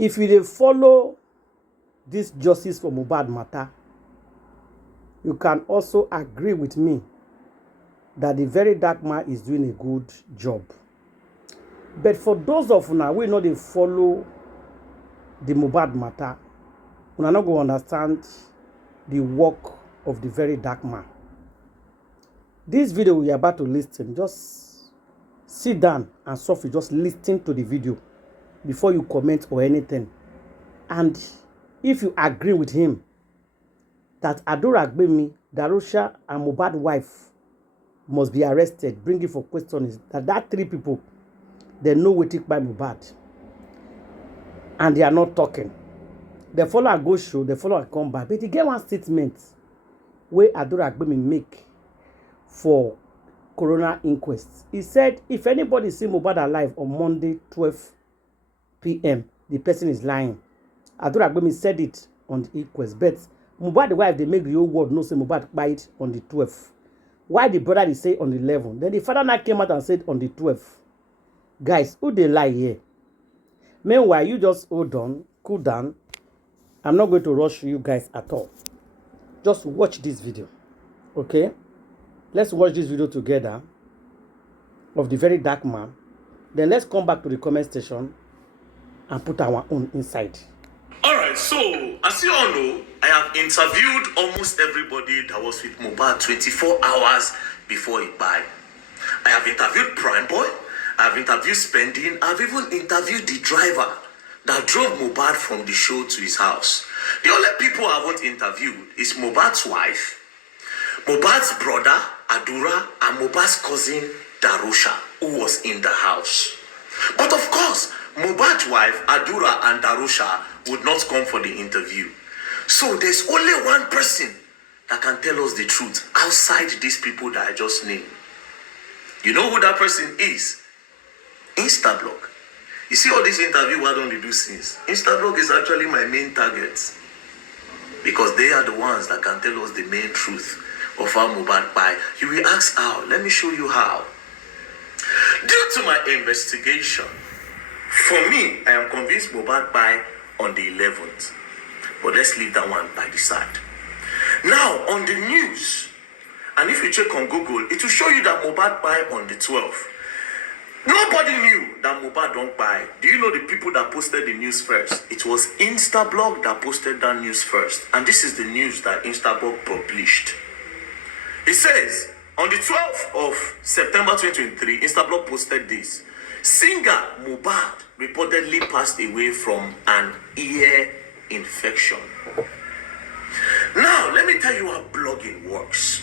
if you dey follow this justice for Mohbad matter, you can also agree with me that the very dark man is doing a good job. But for those of una we know they follow the Mohbad matter, una not go understand the work of the very dark man. This video we are about to listen, just sit down and softly just listen to the video before you comment or anything. And if you agree with him that Adura, Darusha, and Mohbad wife must be arrested, bring it for questioning, that three people, they know what it by Mohbad. And they are not talking. They follow a go show, they follow a come back. But he get one statement where Adura make for coroner inquest. He said, if anybody see Mohbad alive on Monday, 12 p.m., the person is lying. Adura said it on the inquest. But Mohbad, the wife, they make the whole world know say Mohbad bite on the 12th. Why the brother they say on the 11th? Then the father now came out and said on the 12th. Guys, who they lie here? Meanwhile, you just hold on, cool down. I'm not going to rush you guys at all. Just watch this video. Okay? Let's watch this video together of the very dark man. Then let's come back to the comment section and put our own inside. Alright, so as you all know, I have interviewed almost everybody that was with Mohbad 24 hours before he died. I have interviewed Prime Boy, I have interviewed Spending, I have even interviewed the driver that drove Mohbad from the show to his house. The only people I haven't interviewed is Mohbad's wife, Mohbad's brother, Adura, and Mohbad's cousin, Darusha, who was in the house. But of course, Mohbad's wife, Adura, and Darusha would not come for the interview. So there's only one person that can tell us the truth outside these people that I just named. You know who that person is? Instablog. You see all this interview, why don't they do since? Instablog is actually my main target. Because they are the ones that can tell us the main truth of how Mohbad died. You will ask how. Let me show you how. Due to my investigation, for me, I am convinced Mohbad died on the 11th. But let's leave that one by the side. Now, on the news, and if you check on Google, it will show you that Mohbad died on the 12th. Nobody knew that Mohbad don't buy. Do you know the people that posted the news first? It was Instablog that posted that news first. And this is the news that Instablog published. It says, on the 12th of September 2023, Instablog posted this. Singer Mohbad reportedly passed away from an ear infection. Now, let me tell you how blogging works.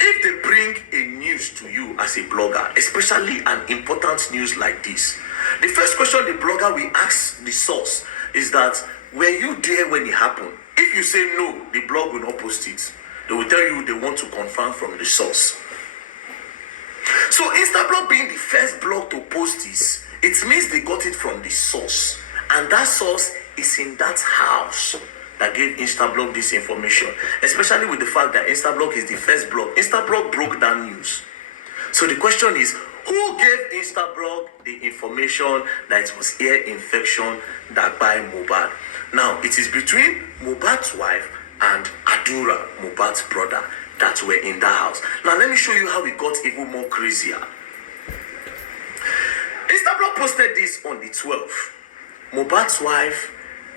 If they bring a news to you as a blogger, especially an important news like this, the first question the blogger will ask the source is that, were you there when it happened? If you say no, the blog will not post it. They will tell you they want to confirm from the source. So Instablog being the first blog to post this, it means they got it from the source. And that source is in that house that gave Instablog this information. Especially with the fact that Instablog is the first blog. Instablog broke down news. So the question is, who gave Instablog the information that it was ear infection that by Mohbad? Now, it is between Mohbad's wife and Adura, Mohbad's brother, that were in that house. Now, let me show you how it got even more crazier. Instablog posted this on the 12th. Mohbad's wife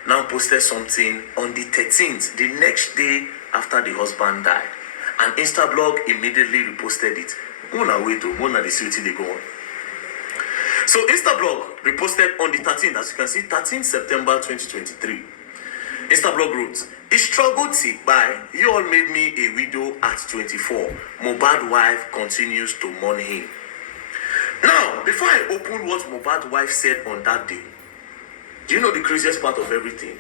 now posted something on the 13th, the next day after the husband died. And Instablog immediately reposted it. Mona wait to Mona the city they go on. So Instablog reposted on the 13th, as you can see, 13th September 2023. Instablog wrote, "He struggled to buy. You all made me a widow at 24. Mohbad wife continues to mourn him." Now, before I open what Mohbad wife said on that day, do you know the craziest part of everything?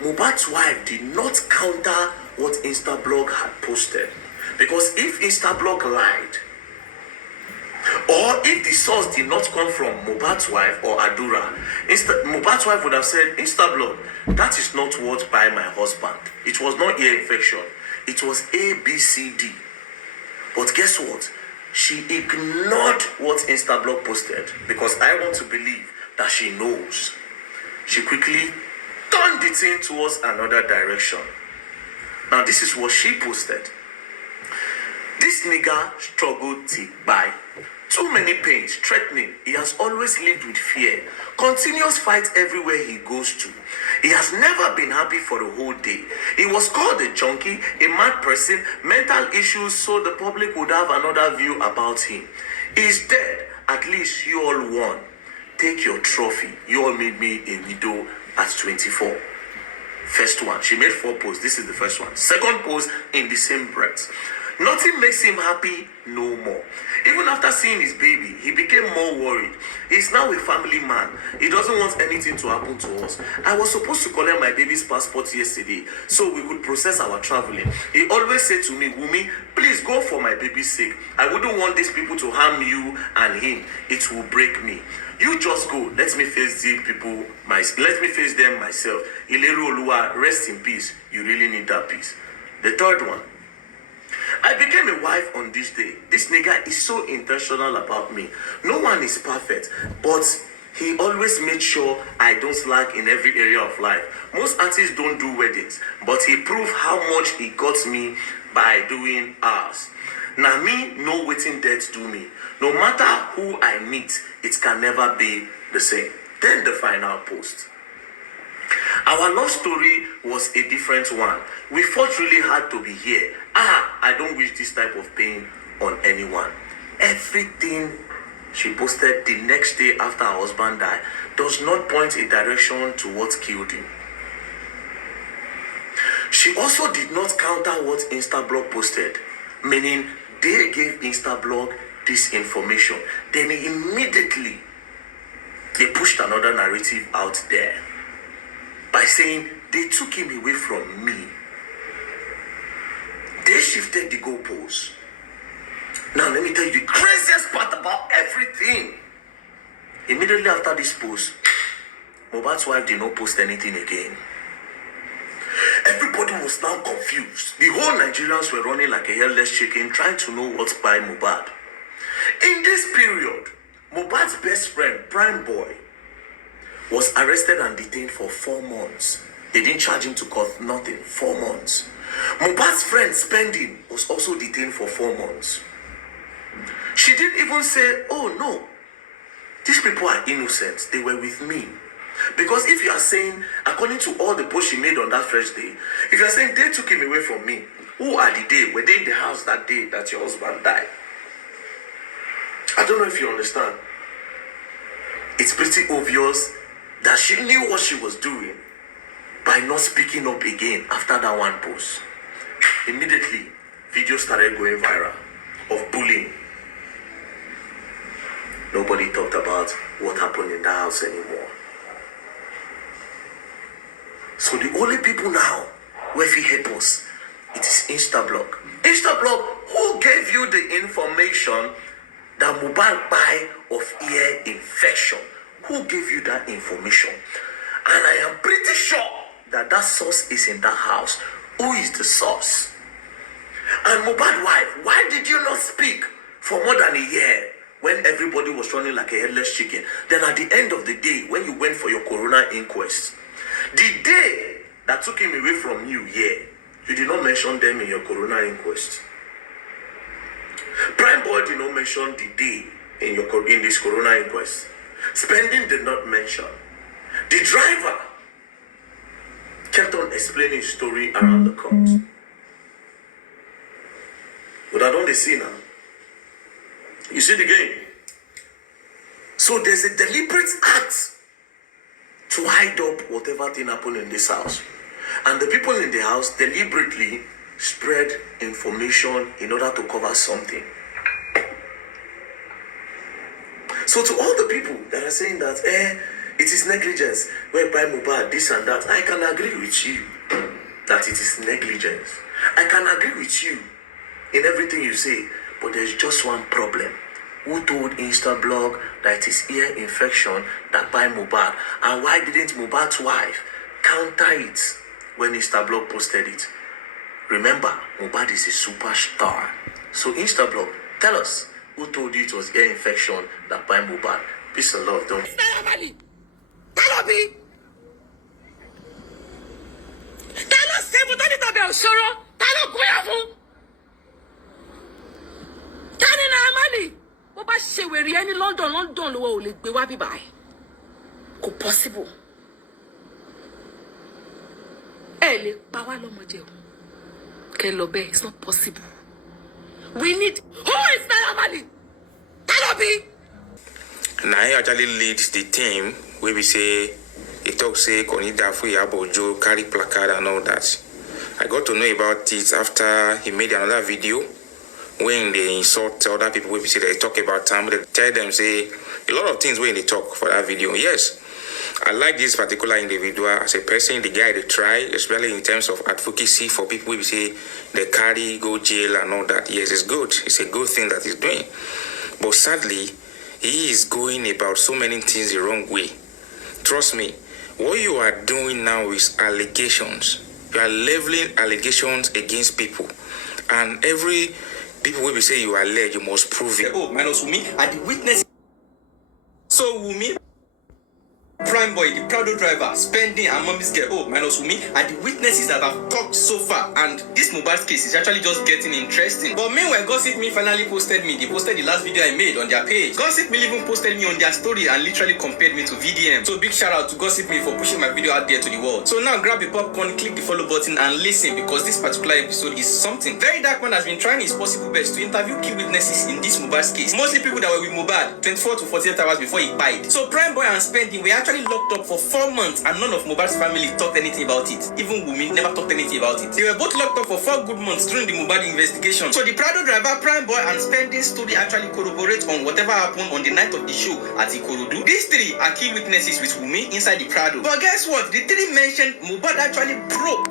Mohbad's wife did not counter what Instablog had posted. Because if Instablog lied, or if the source did not come from Mohbad's wife or Adura, Mohbad's wife would have said, Instablog, that is not what by my husband. It was not ear infection. It was ABCD. But guess what? She ignored what Instablog posted because I want to believe that she knows. she quickly turned the thing towards another direction. Now, this is what she posted. This nigga struggled to buy. Too many pains, threatening. He has always lived with fear. Continuous fight everywhere he goes to. He has never been happy for the whole day. He was called a junkie, a mad person, mental issues, so the public would have another view about him. He's dead. At least you all won. Take your trophy. You all made me a widow at 24. First one. She made 4 posts. This is the first one. Second post in the same breath. Nothing makes him happy no more. Even after seeing his baby, he became more worried. He's now a family man. He doesn't want anything to happen to us. I was supposed to collect my baby's passport yesterday so we could process our traveling. He always said to me, Wumi, please go for my baby's sake. I wouldn't want these people to harm you and him. It will break me. You just go. Let me face these people. Let me face them myself. Ileru Oluwa, rest in peace. You really need that peace. The third one. I became a wife on this day. This nigga is so intentional about me. No one is perfect, but he always made sure I don't slack in every area of life. Most artists don't do weddings, but he proved how much he got me by doing ours. Now me, no waiting death do me. No matter who I meet, it can never be the same. Then the final post. Our love story was a different one. We fought really hard to be here. I don't wish this type of pain on anyone. Everything she posted the next day after her husband died does not point a direction to what killed him. She also did not counter what Instablog posted, meaning they gave Instablog this information. Then immediately they pushed another narrative out there by saying they took him away from me. They shifted the goalposts. Now let me tell you the craziest part about everything. Immediately after this post, Mohbad's wife did not post anything again. Everybody was now confused. The whole Nigerians were running like a headless chicken, trying to know what's by Mohbad. In this period, Mohbad's best friend, Prime Boy, was arrested and detained for 4 months. They didn't charge him to court, nothing. 4 months. Mohbad's friend, Spending, was also detained for 4 months. She didn't even say, oh no, these people are innocent. They were with me. Because if you are saying, according to all the posts she made on that first day, if you are saying they took him away from me, who are the day? Were they in the house that day that your husband died? I don't know if you understand. It's pretty obvious that she knew what she was doing by not speaking up again after that one post. Immediately, videos started going viral of bullying. Nobody talked about what happened in the house anymore. So the only people now who will help us, it is Instablog. Instablog, who gave you the information that Mohbad died of ear infection? Who gave you that information? And I am pretty sure that that source is in that house. Who is the source? And Mohbad's wife, why did you not speak for more than a year when everybody was running like a headless chicken? Then at the end of the day, when you went for your corona inquest, the day that took him away from you, you did not mention them in your corona inquest. Prime Boy did not mention the day in this corona inquest. Spending did not mention. The driver kept on explaining his story around the court. But I don't see now. You see the game? So there's a deliberate act to hide up whatever thing happened in this house. And the people in the house deliberately spread information in order to cover something. So to all the people that are saying that, it is negligence, whereby Mohbad, this and that, I can agree with you that it is negligence. I can agree with you in everything you say, but there's just one problem. Who told Instablog that it is ear infection that by Mohbad? And why didn't Mohbad's wife counter it when Instablog posted it? Remember, Mohbad is a superstar. So Instablog, tell us, who told you it was ear infection that by Mohbad? Peace and love, don't. sọ̀rọ̀ ta ló gbéyà fún ta ni Naira Marley bó bá ṣe wèrè ẹni London lọ́wọ́ ò lè gbé wá bíbá ẹ̀ kò possible ẹ lè pa wá lọ́mọ jẹ o kẹ lọ bẹ́ẹ̀ it's not possible we need who is Naira Marley ta ló bí. Na he actually leads the team where we say he talk say Konida for Iyabo carry placard and all that. I got to know about it after he made another video when they insult other people where we say they talk about time. They tell them say a lot of things when they talk for that video. Yes, I like this particular individual as a person, the guy they try, especially in terms of advocacy for people where we say they carry, go jail and all that. Yes, it's good. It's a good thing that he's doing. But sadly, he is going about so many things the wrong way. Trust me, what you are doing now is allegations. You are leveling allegations against people. And every people will be saying you are alleged, you must prove it. Oh, minus Wumi are the witness. So Wumi, prime boy, the Prado driver, spending and mommy's girl, oh, minus Wumi are the witnesses that have talked so far. And this Mohbad case is actually just getting interesting. But meanwhile, Gossip Me finally posted me. They posted the last video I made on their page. Gossip Me even posted me on their story and literally compared me to VDM. So big shout out to Gossip Me for pushing my video out there to the world. So now grab a popcorn, click the follow button and listen, because this particular episode is something. Very Dark Man has been trying his possible best to interview key witnesses in this Mohbad case. Mostly people that were with Mohbad 24 to 48 hours before he died. So Prime Boy and Spending were actually locked up for 4 months and none of Mohbad's family talked anything about it. Even Wumi never talked anything about it. They were both locked up for 4 good months during the Mohbad investigation. So the Prado driver, Prime Boy and Spending story actually corroborates on whatever happened on the night of the show at Ikorodu. These 3 are key witnesses with Wumi inside the Prado. But guess what? The 3 mentioned Mohbad actually broke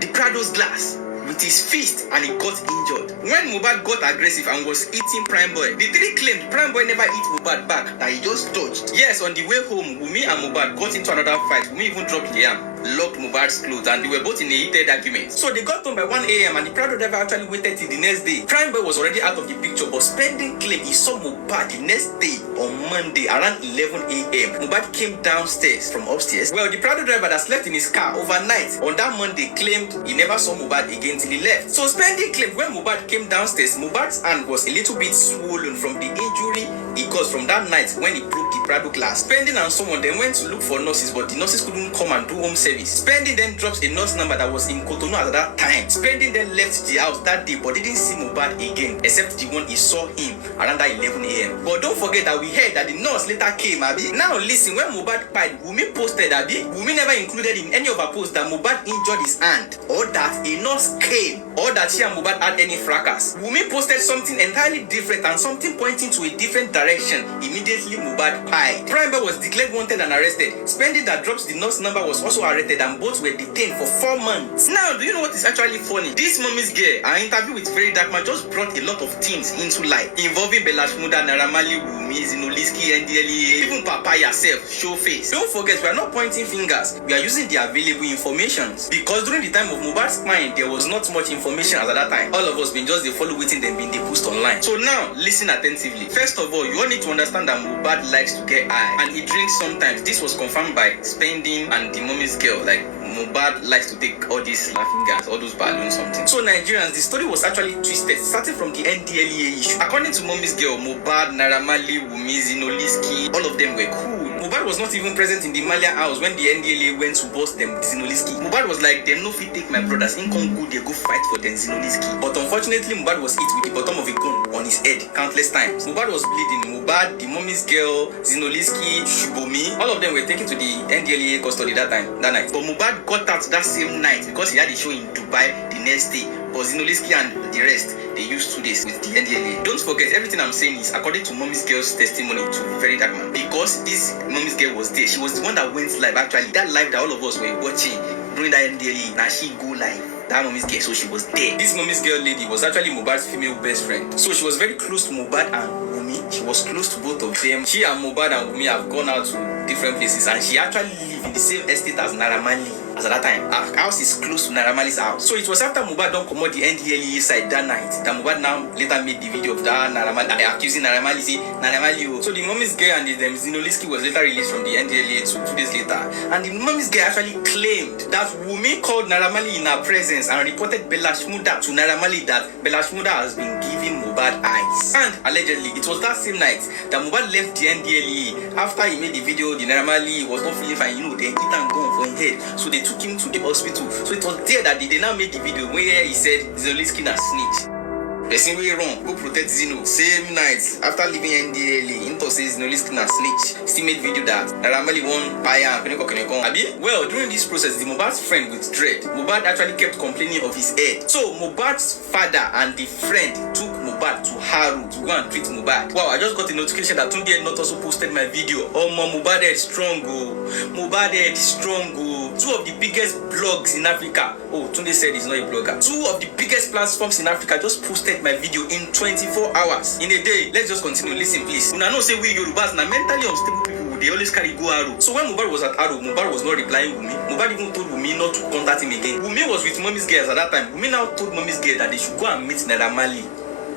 the Prado's glass with his fist and he got injured. When Mohbad got aggressive and was eating Prime Boy, the 3 claimed Prime Boy never hit Mohbad back, that he just dodged. Yes, on the way home, Wumi and Mohbad got into another fight. Wumi even dropped the arm, locked Mohbad's clothes, and they were both in a heated argument. So they got home by 1 a.m. and the Prado driver actually waited till the next day. Prime Boy was already out of the picture, but Spending claimed he saw Mohbad the next day on Monday around 11 a.m. Mohbad came downstairs from upstairs. Well, the Prado driver that slept in his car overnight on that Monday claimed he never saw Mohbad again till he left. So Spending claimed when Mohbad came downstairs, Mohbad's hand was a little bit swollen from the injury he caused from that night when he broke the Prado glass. Spending and someone then went to look for nurses, but the nurses couldn't come and do home service. Spending then drops a nurse number that was in Cotonou at that time. Spending then left the house that day but didn't see Mohbad again, except the one he saw him around that 11 a.m. But don't forget that we heard that the nurse later came, Abi. Now listen, when Mohbad died, Wumi posted, Abi, Wumi never included in any of her posts that Mohbad injured his hand, or that a nurse came, or that she and Mohbad had any fracas. Wumi posted something entirely different and something pointing to a different direction. Immediately Mohbad died. Prime Boy was declared wanted and arrested. Spending that drops the nurse number was also arrested and both were detained for 4 months. Now, do you know what is actually funny? This mommy's girl, our interview with Very Dark Man just brought a lot of things into light, involving Belashmuda, Naira Marley, Wumi, Zinoliski, NDLEA, even Papaya self, show face. Don't forget, we are not pointing fingers. We are using the available information. Because during the time of Mohbad's mind, there was not much information as at that time. All of us been just they follow waiting them being they post online. So now, listen attentively. First of all, you all need to understand that Mohbad likes to get high and he drinks sometimes. This was confirmed by Spending and the mommy's girl. Like, Mohbad likes to take all these laughing gas, all those balloons, something. So Nigerians, the story was actually twisted, starting from the NDLEA issue. According to mommy's girl, Mohbad, Naira Marley, Wumi, Zinoliski, all of them were cool. Mohbad was not even present in the Malia house when the NDLEA went to bust them Zinoliski. Mohbad was like, them no fit take my brothers, in come good, they go fight for them Zinoliski. But unfortunately, Mohbad was hit with the bottom of a gun on his head countless times. Mohbad was bleeding. Mohbad, the mommy's girl, Zinoliski, Shubomi, all of them were taken to the NDLEA custody that night. But Mohbad got out that same night because he had a show in Dubai the next day. But Zinoliski and the rest, they used 2 days with the NDLEA. Don't forget, everything I'm saying is according to mommy's girl's testimony to Very Dark Man. Because this mommy's girl was there, she was the one that went live actually. That live that all of us were watching during that NDLEA, now she go live. That mommy's girl, so she was there. This mommy's girl lady was actually Mohbad's female best friend. So she was very close to Mohbad and Wumi. She was close to both of them. She and Mohbad and Wumi have gone out to different places and she actually lived in the same estate as Naira Marley. as at that time. Our house is close to Naira Marley's house. So it was after Mohbad don't come out the NDLEA side that night that Mohbad now later made the video of that Naira Marley accusing Naira Marley, say Naira Marley. So the mommy's girl and the Zinoliski was later released from the NDLEA 2 days later. And the mommy's girl actually claimed that Wunmi called Naira Marley in her presence and reported Belashmuda to Naira Marley that Belashmuda has been giving Mohbad eyes. And allegedly, it was that same night that Mohbad left the NDLEA. After he made the video, the Naira Marley was not feeling fine, they hit and gone for his head. So they took him to the hospital. So it was there that they now made the video where he said Zinoliski na snitch. Person way wrong, go protect Zino. Same night, after leaving NDLEA, into says Zinoliski na snitch. Still made video that Naira Marley won buy and Abi. Well, during this process, the Mohbad's friend with dread, Mohbad actually kept complaining of his head. So Mohbad's father and the friend took Mohbad to Haru to go and treat Mohbad. Wow, I just got a notification that Tunde not also posted my video. Oh, Mohbad head strong, Mohbad head strong, 2 of the biggest blogs in Africa. Oh, Tunde said he's not a blogger. 2 of the biggest platforms in Africa just posted my video in 24 hours. In a day, let's just continue. Listen, please. Una know say we Yorubas na mentally unstable people. They always carry go Aru. So when Mohbad was at Aru, Mohbad was not replying Wunmi. Mohbad even told Wunmi not to contact him again. Wunmi was with mommy's girls at that time. Wunmi now told mommy's girl that they should go and meet Naira Marley.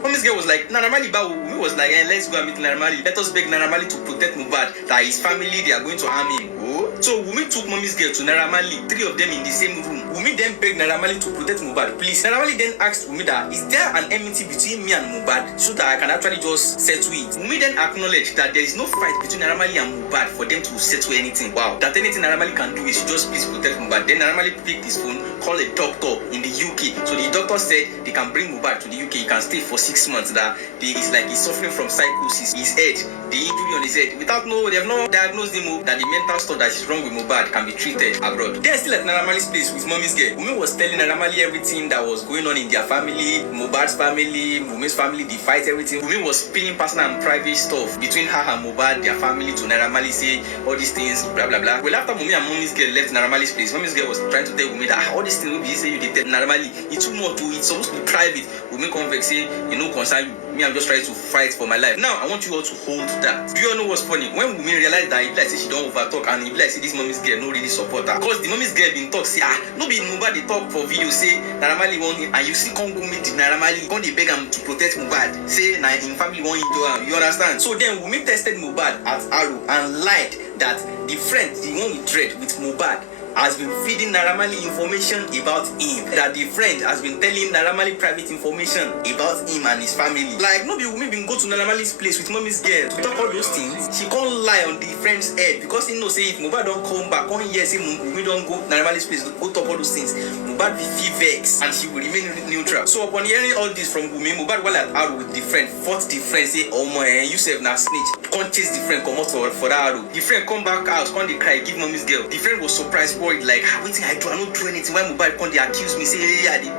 Mommy's girl was like, Naira Marley, but Wunmi was like, let's go and meet Naira Marley. Let us beg Naira Marley to protect Mohbad. That his family, they are going to harm him. Oh. So Wunmi took mommy's girl to Naira Marley, 3 of them in the same room. Wunmi then begged Naira Marley to protect Mohbad. Please. Naira Marley then asked Wunmi that, is there an enmity between me and Mohbad so that I can actually just settle it? Wunmi then acknowledged that there is no fight between Naira Marley and Mohbad for them to settle anything. Wow. That anything Naira Marley can do is just please protect Mohbad. Then Naira Marley picked his phone, called a doctor in the UK. So the doctor said they can bring Mohbad to the UK. He can stay for 6 months. That it's like he's suffering from psychosis. His head, the injury on his head, they have not diagnosed him that the mental stuff that is wrong with Mohbad can be treated abroad. Then still at Naira Marley's place with mommy's girl, Wunmi was telling Naira Marley everything that was going on in their family, Mohbad's family, Wunmi's family, the fight, everything. Wunmi was spilling personal and private stuff between her and Mohbad, their family, to Naira Marley, say all these things, blah blah blah. Well, after Wunmi and mommy's girl left Naira Marley's place, mommy's girl was trying to tell Wunmi that all these things will be say you did Naira Marley. It's too much, it's supposed to be private. Wunmi come back say, concern you. Me, I'm just trying to fight for my life. Now I want you all to hold that. Do you all know what's funny? When Wunmi realized that if like say she don't overtalk and if like say this mommy's girl no really support her, because the mommy's girl been talk say no be Mohbad they talk for video say Naira Marley want him, and you see come go meet the Naira Marley come they beg him to protect Mohbad, say na in family want him do him. You understand? So then Wunmi tested Mohbad at Aru and lied that the friend, the one with dread with Mohbad, has been feeding Naira Marley information about him. That the friend has been telling Naira Marley private information about him and his family. Like, no be Wunmi been go to Naira Marley's place with mommy's girl to talk all those things. She can't lie on the friend's head because he know say if Mohbad don't come back, come here say Wunmi don't go Naira Marley's place go talk all those things. Mohbad be feel vex and she will remain neutral. So upon hearing all this from Wunmi, Mohbad while at Aru with the friend, fought the friend, say, oh my, you sef na snitch. Can't chase the friend, come out for that Aru. The friend come back house, come they cry, give mommy's girl. The friend was surprised, worried, like, waiting I do, I don't do anything. Why Mohbad come they accuse me, say, hey,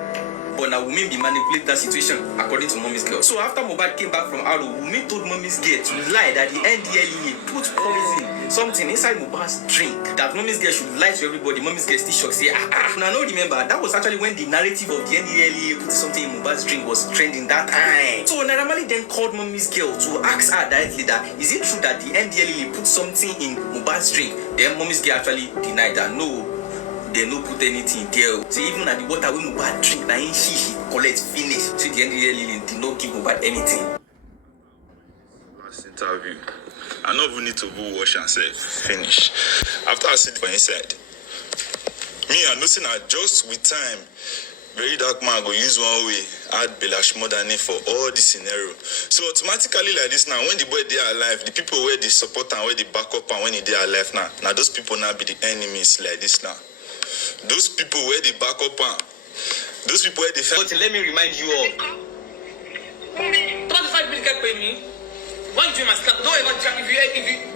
but now Wunmi be manipulate that situation according to mommy's girl. So after Mohbad came back from Aru, Wunmi told mommy's girl to lie that the NDLEA put poison, something inside Mohbad's drink. That mommy's girl should lie to everybody. Mommy's girl still shocked, say, Now no remember, that was actually when the narrative of the NDLEA put something in Mohbad's drink was trending that time. So Naira Marley then called mommy's girl to ask her directly that, is it true that the NDLEA put something in Mohbad's drink? Then mommy's girl actually denied that, no, they no put anything there. So even at the water when Mohbad drink, now she collect finish. So the NDLEA did not give Mohbad anything. Last interview, I don't even need to go wash and say finish. After I sit for inside, me I noticing that just with time, very dark man go use one way, add Belashmuda than it for all this scenario. So automatically like this now, when the boy they are alive, the people where they support and where they back up and when they are alive now those people now be the enemies like this now. Those people where they back up and those people where they felt. Let me remind you all. 25 minutes get pay me. Why you doing my snap? Don't ever try if you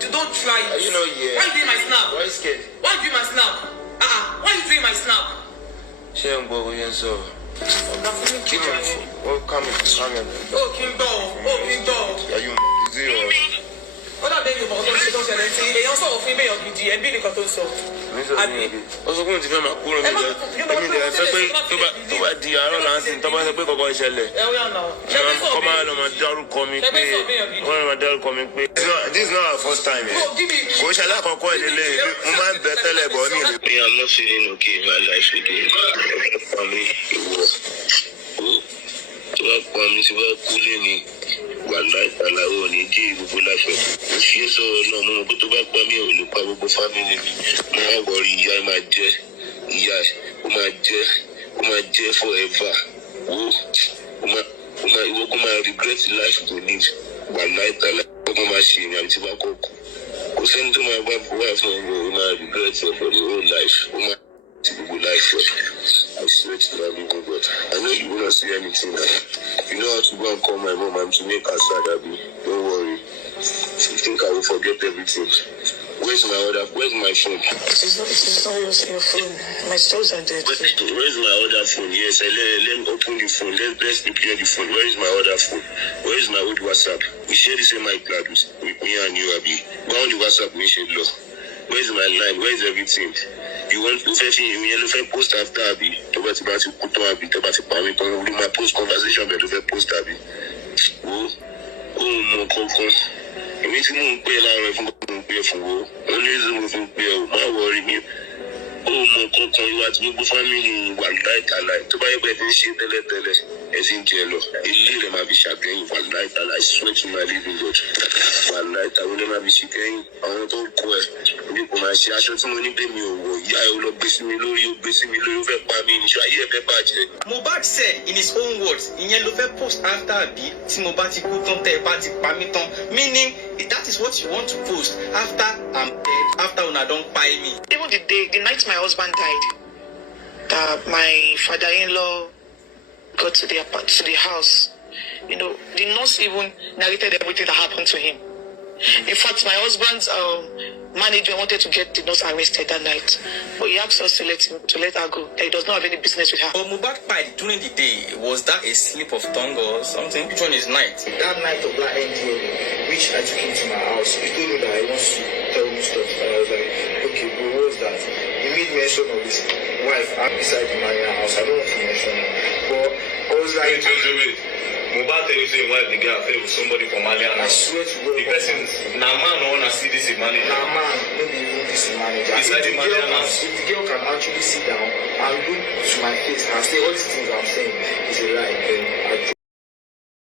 don't try it. You know, yeah. Why you doing my snap? Why you scared? Why you doing my snap? Why you doing my snap? Shame boy, you so. Keep on. Come in. Oh, King Dog. Oh, King Dog. Yeah, you. ó dàbí èyí ọmọ tó ń ṣe tó ń ṣẹlẹ̀ tí èèyàn sọ̀rọ̀ fún ibẹ̀ yàn gidi ẹbí nìkan tó ń sọ. àbí ó sọ pé òun ti fẹ́ máa kúrò mi lọ èmi lè fẹ́ pé tó bá di àárọ̀ láǹsìn tó bá sọ pé kọ̀ọ̀kan ìṣẹ̀lẹ̀ kọ́ máa lọ máa dárúkọ mi pé this is not our first time kò ṣe alákọ̀ọ́kọ́ ìdílé mo máa ń bẹ tẹ́lẹ̀ bọ̀ ní ìlú. Me, I'm not feeling okay in my life again. Family, tó bá pa mi tí bá kú lẹ́ni wàhálà ìpàlàwọ̀ ní dí gbogbo láfẹ̀. Mo fi ń sọ̀rọ̀ náà mo mọ̀ pé tó bá pa mí ò lè pa gbogbo fámìlì mi. Mo máa wọrí ìyá ẹ̀ máa jẹ́ ìyá ẹ̀ ó máa jẹ́ forever. Ìwọ kó máa regret life to live wàhálà ìpàlà. Ọkọ máa ṣe ìrìn àmì tí bá kọ̀ kù. Kò sẹ́ni tó máa bá wà fún ọmọ ó máa regret it for the whole life. Ó máa ti gbogbo life rẹ̀. I swear to God, living God. I know you will not see anything now. You know how to go and call my mom and to make her sad, Abby. Don't worry. You think I will forget everything? Where's my phone? It is not your phone. My stores are dead. Where's my other phone? Yes, let me open the phone. Let's prepare the phone. Where is my other phone? Where is my old WhatsApp? We share the same iCloud with me and you, Abby. Go on the WhatsApp, we share love. Where is my line? Where is everything? You want to post after Abby? To bet about you put on Abby, to bet about my post conversation, but to post Abby. Oh, my God. Èmi tí mò ń pè láàárọ̀ fún gbogbo ń pè fún wo only reason mo fi ń pè ọ́ má wọrí mi ó mọ kankan ìwà àti gbogbo fámìlì wà láìtàláì tó bá yẹ pé ẹ ti ń ṣe tẹ́lẹ̀tẹ́lẹ̀ ẹ ti ń jẹ lọ ilé rẹ̀ máa fi ṣàgbẹ́yìn wà láìtàláì swear to my living God wà láìtàláì ló máa fi ṣìkẹ́yìn àwọn tó ń kọ ẹ orí kò máa ṣe aṣọ tí mo ní pé mi ò wọ̀ ìyá ẹ ó lọ gbé sí mi lórí ó fẹ́ pa mí níṣọ ayé ẹ fẹ́ bàjẹ́. Mohbad said in his own words ìyẹn ló fẹ́ post after àbí tí mo bá ti kú tán tẹ́ ẹ bá ti pa mí tán meaning that is what you want to post after I'm dead after una don kpai me. Even the night my husband died, my father-in-law got to the house. You know, the nurse even narrated everything that happened to him. In fact, my husband's manager wanted to get the nurse arrested that night, but he asked us to let her go. That he does not have any business with her. But Mohbad died during the day. Was that a slip of tongue or something? Which one is night? That night of that NGO, which I took him to my house, he told me that he wants to tell me stuff. And I was like, okay, bro, what was that? He made mention of his wife beside the marryied house. I don't want to mention it. But I was like, Wait. Mohbad tell you say wife the girl affair with somebody from marryied I house. swear to God. The person, now man wanna see this manager. Nah, man, maybe even this manager. Beside the marryied house. If the girl can actually sit down and look to my face and say all these things I'm saying is a lie, then I